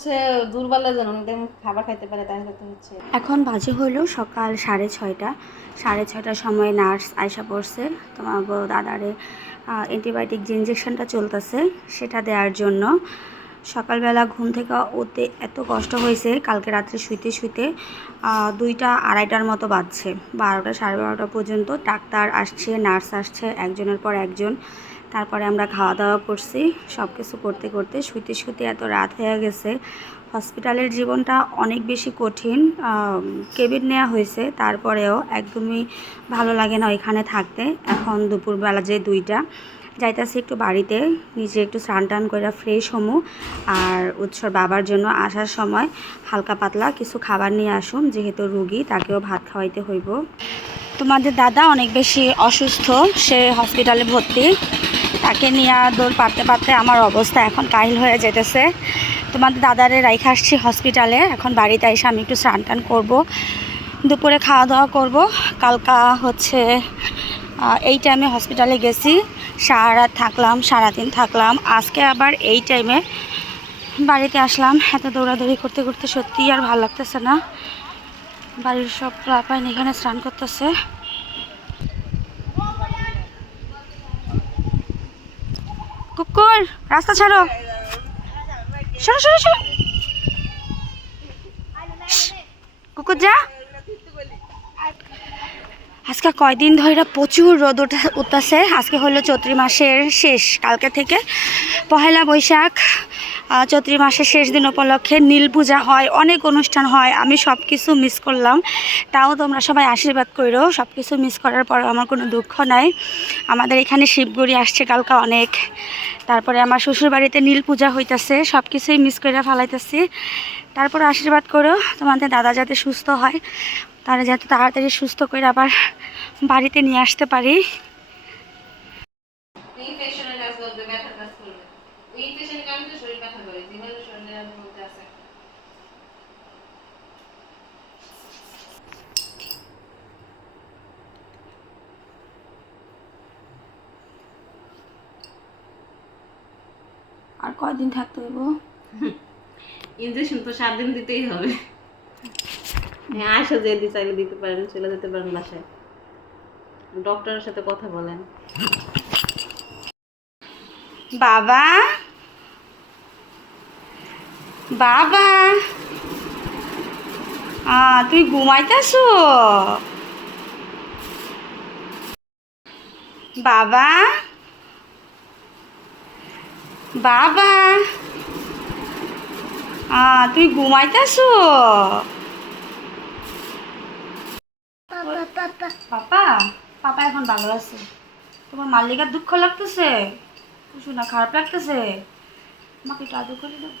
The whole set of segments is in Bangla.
হচ্ছে দুর্বলের জন্য একদম খাবার খাইতে পারে তাই হতে হচ্ছে। এখন বাজে হলো সকাল 6:30। 6:30টার সময় নার্স আয়সা পড়ছে তোমার দাদারে অ্যান্টিবায়োটিক যে ইঞ্জেকশনটা চলতেছে সেটা দেওয়ার জন্য। সকালবেলা ঘুম থেকে ওতে এত কষ্ট হয়েছে, কালকে রাত্রে শুইতে শুইতে 2টা 2:30টার মতো বাজছে। 12টা 12:30 পর্যন্ত ডাক্তার আসছে, নার্স আসছে, একজনের পর একজন। তারপরে আমরা খাওয়া দাওয়া করছি, সব কিছু করতে করতে শুইতে শুইতে এত রাত হয়ে গেছে। হসপিটালের জীবনটা অনেক বেশি কঠিন। কেবিন নেওয়া হয়েছে, তারপরেও একদমই ভালো লাগে না ওইখানে থাকতে। এখন দুপুরবেলা যে 2টা যাইতেছি একটু বাড়িতে, নিজে একটু স্নান টান করে ফ্রেশ হমু। আর উৎসর বাবার জন্য আসার সময় হালকা পাতলা কিছু খাবার নিয়ে আসুন, যেহেতু রুগী তাকেও ভাত খাওয়াইতে হইব। তোমাদের দাদা অনেক বেশি অসুস্থ, সে হসপিটালে ভর্তি। তাকে নিয়ে দৌড় পারতে পারতে আমার অবস্থা এখন কাহিল হয়ে যেতেছে। তোমাদের দাদারে রাইখে আসছি হসপিটালে, এখন বাড়িতে এসে আমি একটু স্নান টান করবো, দুপুরে খাওয়া দাওয়া করব। কালকা হচ্ছে এই টাইমে হসপিটালে গেছি, সারা রাত থাকলাম, সারাদিন থাকলাম। আজকে আবার এই টাইমে বাড়িতে আসলাম। এত দৌড়াদৌড়ি করতে করতে সত্যিই আর ভালো লাগতেছে না। বাড়ির সব পাইন এখানে স্নান করতেছে। কুকুর রাস্তা ছাড়ো, সরো সরো সরো, কুকুর যা। আজকে কয়দিন ধরে প্রচুর রোদ উঠতেছে। আজকে হলো চৈত্র মাসের শেষ, কালকে থেকে পহেলা বৈশাখ। চৈত্র মাসের শেষ দিন উপলক্ষে নীল পূজা হয়, অনেক অনুষ্ঠান হয়। আমি সব কিছু মিস করলাম, তাও তোমরা সবাই আশীর্বাদ করো। সব কিছু মিস করার পর আমার কোনো দুঃখ নাই। আমাদের এখানে শিবগড়ি আসছে কালকে অনেক, তারপরে আমার শ্বশুর বাড়িতে নীল পূজা হইতেছে, সব কিছুই মিস করে ফেলাইতেছি। তারপরে আশীর্বাদ করো তোমাদের দাদা যাতে সুস্থ হয়, তারা যাতে তাড়াতাড়ি সুস্থ করে আবার বাড়িতে নিয়ে আসতে পারি। এই পেশেন্টের কাজ করবে, ব্যথার কাজ করবে। এই পেশেন্টের কারণে তো শরীর ব্যথা করে, জীবনের শরীরের মধ্যে আছে। আর কয়দিন থাকতে হইব? ইনজেকশন তো 7 দিন দিতেই হবে। হ্যাঁ, আয়সা যদি চাইলে দিতে পারেন, চলে যেতে পারেন বাসায়, ডক্টরের সাথে কথা বলেন। বাবা বাবা, তুই ঘুমাইতেছ? বাবা বাবা, তুই ঘুমাইতেছ? পাপা, পাপা এখন ভালো আছে। তোমার মালিকার দুঃখ লাগতেছে? শোনা খারাপ লাগতেছে? আমাকে একটু আদর করে দাও।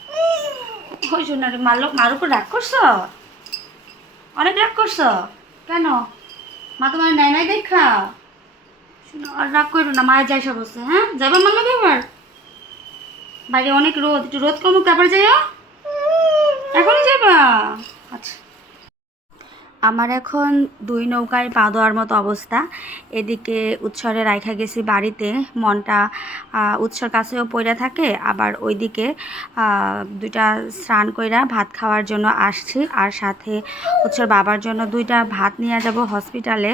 ওই শোনা রে, মার উপর রাগ করছো? অনেক রাগ করছো কেন? মা তোমার নেয় নাই দেখা? শোনো আর রাগ করো না, মায়ের যাই সব হচ্ছে। হ্যাঁ যাবা মার লগে এবার? বাইরে অনেক রোদ, একটু রোদ কমুক তারপরে যাইও। এখনই যাবা? আচ্ছা। আমার এখন 2 নৌকায় পা দেওয়ার মতো অবস্থা। এদিকে উৎসরে রাইখা গেছি বাড়িতে, মনটা উৎসর কাছেও পড়ে থাকে। আবার ওইদিকে 2টা স্নান কইরা ভাত খাওয়ার জন্য আসছি, আর সাথে উৎসর বাবার জন্য 2টা ভাত নিয়ে যাব হসপিটালে।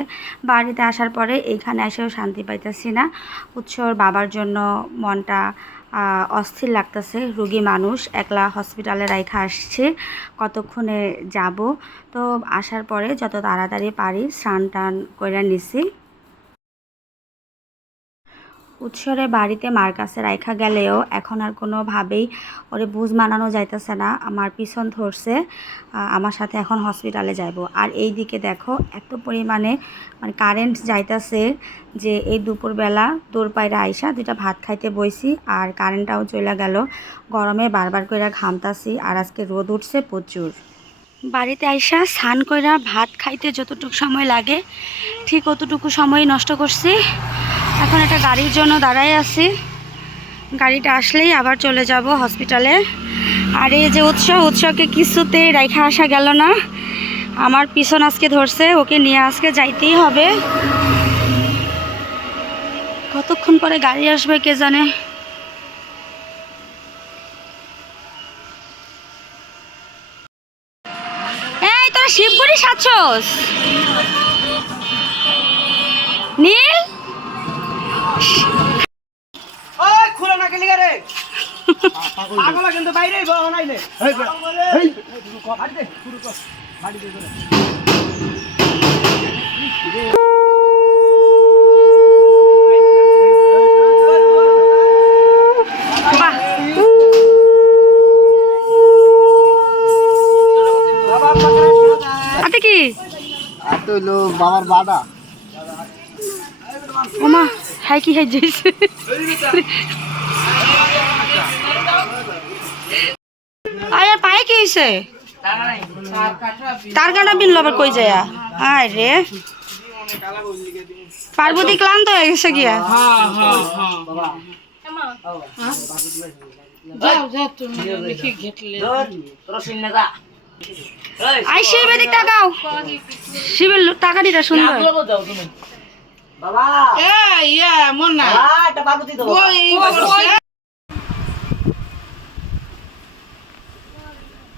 বাড়িতে আসার পরে এইখানে এসেও শান্তি পাইতেছি না। উৎসর বাবার জন্য মনটা অস্থির লাগতেছে। রুগী মানুষ, একলা হসপিটালে রাইখা আসছে, কতক্ষণে যাব। তো আসার পরে যত তাড়াতাড়ি পারি স্নান টান করে নিছি। উৎসরে বাড়িতে মার কাছে রাইখা গেলেও এখন আর কোনোভাবেই ওরে বুঝ মানানো যাইতেছে না, আমার পিছন ধরছে। আমার সাথে এখন হসপিটালে যাব। আর এই দিকে দেখো এত পরিমাণে মানে কারেন্ট যাইতেছে যে এই দুপুরবেলা দৌড় পায়রা আইসা 2টা ভাত খাইতে বইছি, আর কারেন্টটাও চলে গেল। গরমে বারবার করে ঘামতাছি, আর আজকে রোদ উঠছে প্রচুর। বাড়িতে আইসা স্নান কইরা ভাত খাইতে যতটুকু সময় লাগে ঠিক অতটুকু সময় নষ্ট করছি। এখন একটা গাড়ির জন্য দাঁড়াই আছি, গাড়িটা আসলেই আবার চলে যাব হসপিটালে। আর এই যে উৎসকে কিছুতেই রাইখা আসা গেল না, আমার পিছন আজকে ধরছে, ওকে নিয়ে আজকে যাইতেই হবে। কতক্ষণ পরে গাড়ি আসবে কে জানে। আইছোস নীল ওই খুলো না কেলি রে পাগল কিন্তু বাইরেই বানাইলে এই বাড়ি দে শুরু কর বাড়ি দে বাহ আতে কি আতো হলো বাবার বাডা ওমা হাই কি হাই যাইছে আয় পায়ে কি হইছে তার কাটা বিনলো আবার কই যায় আয় রে পার্বতী ক্লান্ত হয়ে গেছে গিয়া আই শিব এদিক তাকাও শিবের টাকা দিটা সুন্দর বাবা ইয়া মন না এটা পার্বতী দাও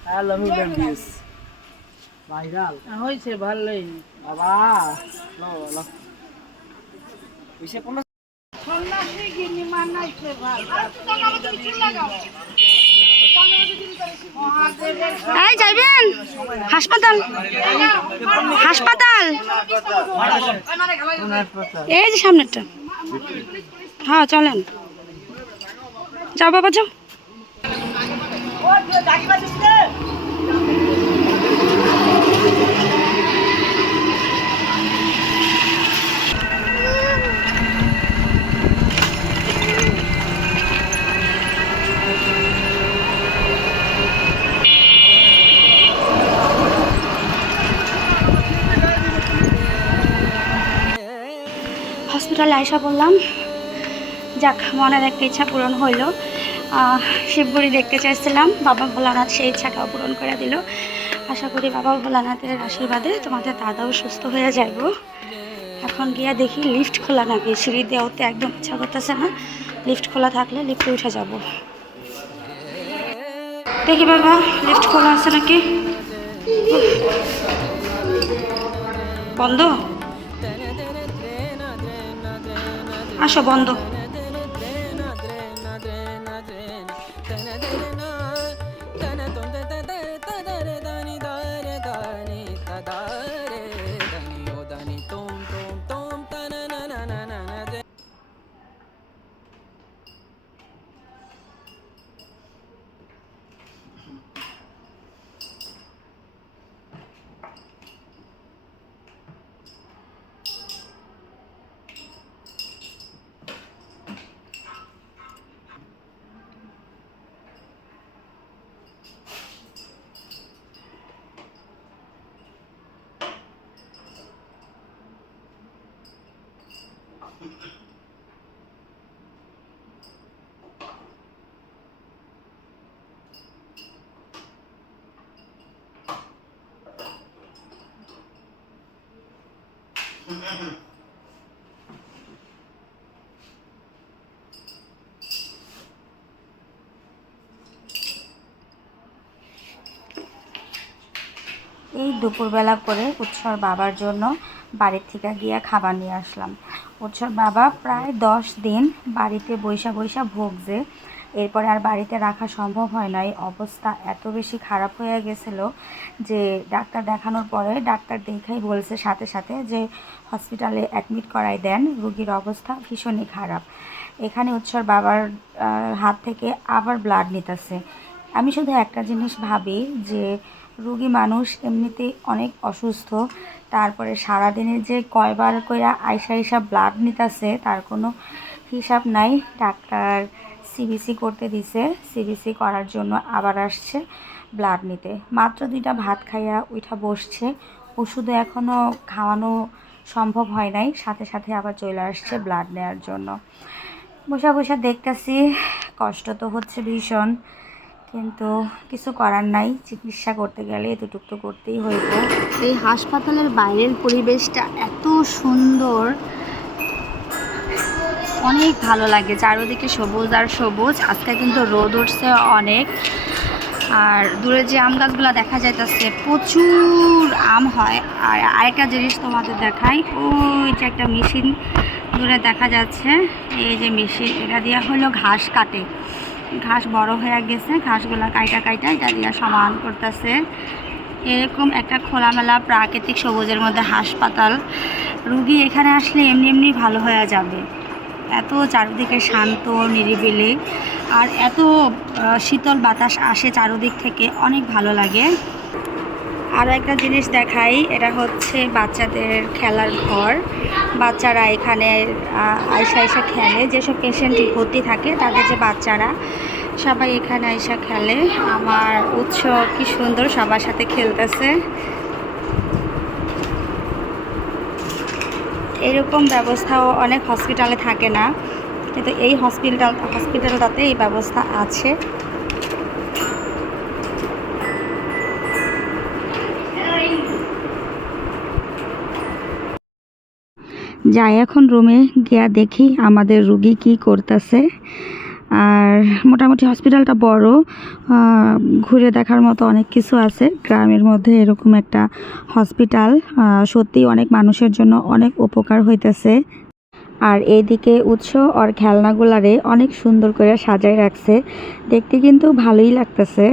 হ্যালো মি বেবিস ভাইরাল হইছে ভালোই বাবা লো লো বিশে কোন সন্ন্যাসী গিনি মানাইছে ভাই এই যাইবেন হাসপাতাল হাসপাতাল এই যে সামনেরটা হ্যাঁ চলেন যাও বাবা যাও হসপিটালে আইসা বললাম যাক মনের একটা ইচ্ছা পূরণ হইল শিবগুড়ি দেখতে চাইছিলাম বাবা ভোলানাথ সেই ইচ্ছাটাও পূরণ করে দিল আশা করি বাবা ভোলানাথের আশীর্বাদে তোমাদের দাদাও সুস্থ হয়ে যাইব এখন গিয়া দেখি লিফট খোলা নাকি সিঁড়ি দেওয়াতে একদম ইচ্ছা করতেছে না লিফট খোলা থাকলে লিফটে উঠে যাব দেখি বাবা লিফট খোলা আছে নাকি বন্ধ আসো বন্ধ এই দুপুরবেলা করে উৎসর বাবার জন্য বাড়ির থেকে গিয়া খাবার নিয়ে আসলাম উৎসর বাবা প্রায় 10 দিন বাড়িতে বৈশা বৈশা ভোগছে এরপরে আর বাড়িতে রাখা সম্ভব হয় না এই অবস্থা এত বেশি খারাপ হয়ে গেছিলো যে ডাক্তার দেখানোর পরে ডাক্তার দেখাই বলছে সাথে সাথে যে হসপিটালে অ্যাডমিট করাই দেন রোগীর অবস্থা ভীষণই খারাপ এখানে উৎসর বাবার হাত থেকে আবার ব্লাড নিতেছে আমি শুধু একটা জিনিস ভাবি যে রোগী মানুষ এমনিতেই অনেক অসুস্থ তারপরে সারাদিনের যে কয়বার কইরা আইসা ব্লাড নিতেছে তার কোনো হিসাব নাই ডাক্তার সিবিসি করতে দিছে সিবিসি করার জন্য আবার আসছে ব্লাড নিতে মাত্র 2টা ভাত খাইয়া উঠা বসছে ওষুধও এখনও খাওয়ানো সম্ভব হয় নাই সাথে সাথে আবার চলে আসছে ব্লাড নেওয়ার জন্য বসে বসে দেখতেছি কষ্ট তো হচ্ছে ভীষণ কিন্তু কিছু করার নাই চিকিৎসা করতে গেলে এতটুকু তো করতেই হইব এই হাসপাতালের বাইরের পরিবেশটা এত সুন্দর অনেক ভালো লাগে চারিদিকে সবুজ আর সবুজ আজকে কিন্তু রোদ উঠছে অনেক আর দূরে যে আম গাছগুলো দেখা যাইতেছে প্রচুর আম হয়। আর আরেকটা জিনিস তোমাদের দেখাই, ওই যে একটা মেশিন দূরে দেখা যাচ্ছে, এই যে মেশিন, এটা দিয়ে হলো ঘাস কাটে। ঘাস বড় হয়ে গেছে, ঘাসগুলো কাইটা এটা দিয়ে সমান করতেছে। এরকম একটা খোলামেলা প্রাকৃতিক সবুজের মধ্যে হাসপাতাল, রুগী এখানে আসলে এমনি ভালো হয়ে যাবে। এত চারদিকে শান্ত নিরিবিলি আর এত শীতল বাতাস আসে চারদিক থেকে, অনেক ভালো লাগে। আরও একটা জিনিস দেখাই, এটা হচ্ছে বাচ্চাদের খেলার ঘর। বাচ্চারা এখানে আইসা খেলে, যেসব পেশেন্ট ভর্তি থাকে তাদের যে বাচ্চারা সবাই এখানে আইসা খেলে। আমার উৎস কি সুন্দর সবার সাথে খেলতেছে। এরকম ব্যবস্থাও অনেক হসপিটালে থাকে না, কিন্তু এই হসপিটালটাতে এই ব্যবস্থা আছে। যাই এখন রুমে গিয়া দেখি আমাদের রুগী কি করতেছে। আর মোটামুটি হসপিটালটা বড়, ঘুরে দেখার মতো অনেক কিছু আছে। গ্রামের মধ্যে এরকম একটা হসপিটাল সত্যি অনেক মানুষের জন্য অনেক উপকার হইতেছে। আর এইদিকে উৎস ওর খেলনাগুলারে অনেক সুন্দর করে সাজায় রাখছে, দেখতে কিন্তু ভালোই লাগতেছে।